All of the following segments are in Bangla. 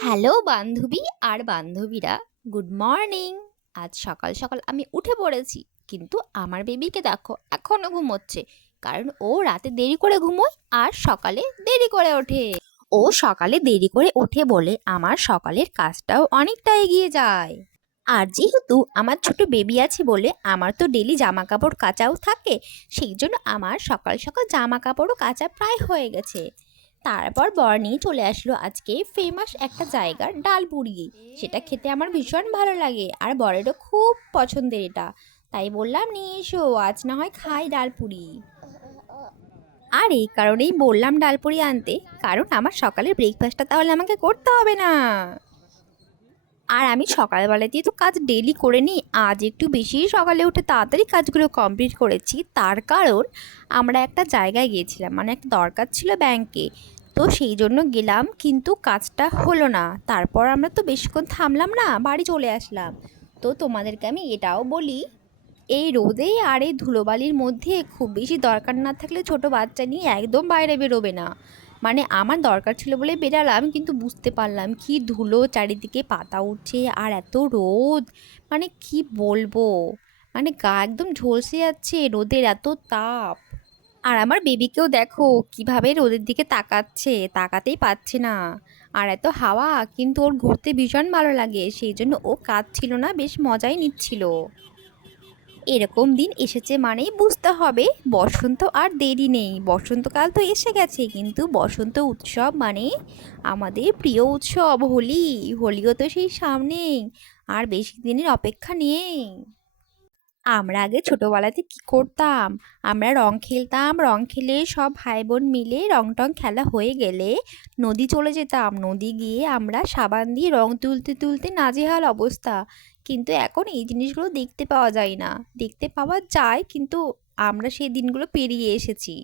হ্যালো বান্ধবী আর বান্ধবীরা, গুড মর্নিং। আজ সকাল সকাল আমি উঠে পড়েছি, কিন্তু আমার বেবিকে দেখো এখনও ঘুমোচ্ছে। কারণ ও রাতে দেরি করে ঘুমোয় আর সকালে দেরি করে ওঠে। ও সকালে দেরি করে ওঠে বলে আমার সকালের কাজটাও অনেকটা এগিয়ে যায়। আর যেহেতু আমার ছোট বেবি আছে বলে আমার তো ডেলি জামা কাপড় কাচাও থাকে, সেই জন্য আমার সকাল সকাল জামা কাপড়ও কাচা প্রায় হয়ে গেছে। তারপর বর নিয়ে চলে আসলো আজকে ফেমাস একটা জায়গার ডাল পুরি সেটা খেতে আমার ভীষণ ভালো লাগে আর বরেরও খুব পছন্দের এটা। তাই বললাম, নিয়ে এসো, আজ না হয় খাই ডাল পুরি আর এই কারণেই বললাম, ডাল ডালপুরি আনতে। কারণ আমার সকালের ব্রেকফাস্টটা তাহলে আমাকে করতে হবে না। আর আমি সকালবেলাতেই তো কাজ ডেলি করে নিই। আজ একটু বেশি সকালে উঠে তাড়াতাড়ি কাজগুলো কমপ্লিট করেছি। তার কারণ আমরা একটা জায়গায় গিয়েছিলাম মানে একটা দরকার ছিল ব্যাংকে তো সেই জন্য গেলাম, কিন্তু কাজটা হলো না। তারপর আমরা তো বেশিক্ষণ থামলাম না, বাড়ি চলে আসলাম। তো তোমাদেরকে আমি এটাও বলি, এই রোদে আর এই ধুলোবালির মধ্যে খুব বেশি দরকার না থাকলে ছোট বাচ্চা নিয়ে একদম বাইরে বেরোবে না। মানে আমার দরকার ছিল বলে বেরালাম, কিন্তু বুঝতে পারলাম কি ধুলো চারিদিকে পাতা উঠছে আর এত রোদ। মানে কি বলব? মানে গা একদম ঝলসে যাচ্ছে, রোদের এত তাপ। আর আমার বেবিকেও দেখো কীভাবে রোদের দিকে তাকাচ্ছে, তাকাতেই পাচ্ছে না। আর এত হাওয়া, কিন্তু ওর ঘুরতে ভীষণ ভালো লাগে, সেই জন্য ও কাঁদছিল না, বেশ মজাই নিচ্ছিল। এরকম দিন এসেছে মানেই বুঝতে হবে, বসন্ত আর দেরি নেই। বসন্তকাল তো এসে গেছে, কিন্তু বসন্ত উৎসব মানে আমাদের প্রিয় উৎসব, হোলি। হোলিও তো সেই সামনেই, আর বেশি দিনের অপেক্ষা নেই। আমরা আগে ছোটোবেলাতে কি করতাম? আমরা রং খেলতাম, রং খেলে সব ভাই বোন মিলে রং টং খেলা হয়ে গেলে নদী চলে যেতাম। নদী গিয়ে আমরা সাবান দিয়ে রং তুলতে তুলতে নাজেহাল অবস্থা। কিন্তু এখন এই জিনিসগুলো দেখতে পাওয়া যায় না। দেখতে পাওয়া যায় কিন্তু আমরা সেই দিনগুলো পেরিয়ে এসেছি।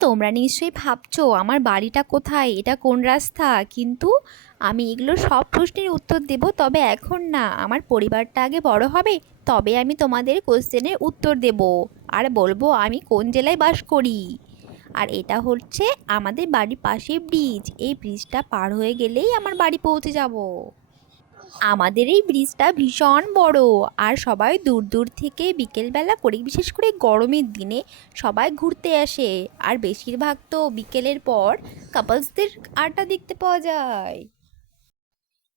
তোমরা নিশ্চয়ই ভাবছ, আমার বাড়িটা কোথায়? এটা কোন রাস্তা? কিন্তু আমি এগুলো সব প্রশ্নের উত্তর দেব, তবে এখন না। আমার পরিবারটা আগে বড় হবে, তবে আমি তোমাদের কোশ্চেনের উত্তর দেব। আর বলব, আমি কোন জেলায় বাস করি? আর এটা হচ্ছে আমাদের বাড়ির পাশে ব্রিজ। এই ব্রিজটা পার হয়ে গেলেই আমার বাড়ি পৌঁছে যাব। আমাদের এই ব্রিজটা ভীষণ বড়। আর সবাই দূর দূর থেকে বিকেলবেলা করে বিশেষ করে গরমের দিনে সবাই ঘুরতে আসে। আর বেশিরভাগ তো বিকেলের পর কাপলসদের আড্ডা দেখতে পাওয়া যায়।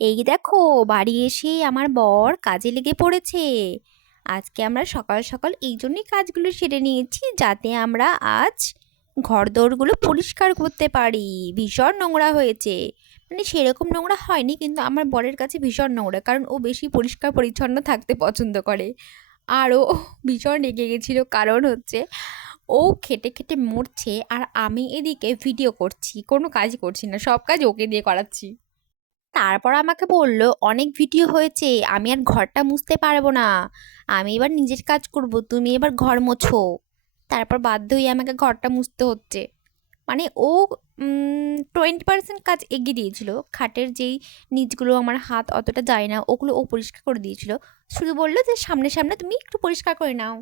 এই দেখো, বাড়ি এসে আমার বর কাজে লেগে পড়েছে। আজকে আমরা সকাল সকাল এই জন্যই কাজগুলো সেরে নিয়েছি, যাতে আমরা আজ ঘরদোরগুলো পরিষ্কার করতে পারি। ভীষণ নোংরা হয়েছে। মানে সেরকম নোংরা হয়নি কিন্তু আমার বরের কাছে ভীষণ নোংরা। কারণ ও বেশি পরিষ্কার, পরিচ্ছন্ন থাকতে পছন্দ করে। আর ও ভীষণ রেগে গেছিল কারণ হচ্ছে ও খেটে খেটে মরছে আর আমি এদিকে ভিডিও করছি, কোনো কাজই করছি না, সব কাজ ওকে দিয়ে করাচ্ছি। তারপর আমাকে বলল, অনেক ভিডিও হয়েছে, আমি আর ঘরটা মুছতে পারব না। আমি এবার নিজের কাজ করব, তুমি এবার ঘর মোছো। তারপর বাধ্য হয়ে আমাকে ঘরটা মুছতে হচ্ছে। মানে ও টোয়েন্টি পার্সেন্ট কাজ এগিয়ে দিয়েছিল। খাটের যেই নিচগুলো আমার হাত অতটা যায় না, ওগুলো ও পরিষ্কার করে দিয়েছিল। শুধু বলল যে, সামনে সামনে তুমি একটু পরিষ্কার করে নাও।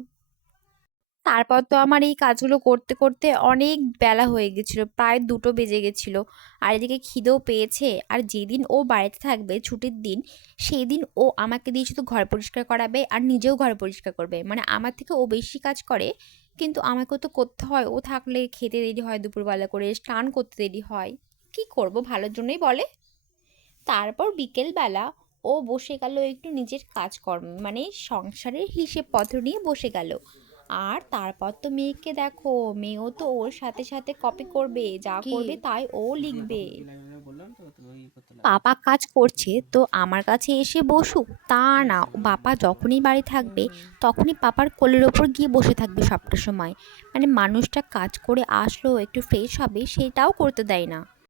তারপর তো আমার এই কাজগুলো করতে করতে অনেক বেলা হয়ে গেছিল, প্রায় দুটো বেজে গেছিল। আর এদিকে খিদেও পেয়েছে। আর যেদিন ও বাড়িতে থাকবে ছুটির দিন সেই দিন ও আমাকে দিয়ে শুধু ঘর পরিষ্কার করাবে আর নিজেও ঘর পরিষ্কার করবে। মানে আমার থেকে ও বেশি কাজ করে কিন্তু আমাকেও তো করতে হয়। ও থাকলে খেতে দেরি হয় দুপুরবেলা করে স্নান করতে দেরি হয়। কি করব ভালোর জন্যই বলে। তারপর বিকেলবেলা ও বসে গেল একটু নিজের কাজকর্ম মানে সংসারের হিসেবপত্র নিয়ে বসে গেল। আর তারপর তো মেয়েকে দেখো মেয়েও তো ওর সাথে সাথে কপি করবে যা করবে তাই ও লিখবে। পাপা কাজ করছে, তো আমার কাছে এসে বসুক। তা না, বাবা যখনই বাড়ি থাকবে, তখনই পাপার কোলের ওপর গিয়ে বসে থাকবে সবটা সময়। মানে মানুষটা কাজ করে আসলো, একটু ফ্রেশ হবে, সেটাও করতে দেয় না।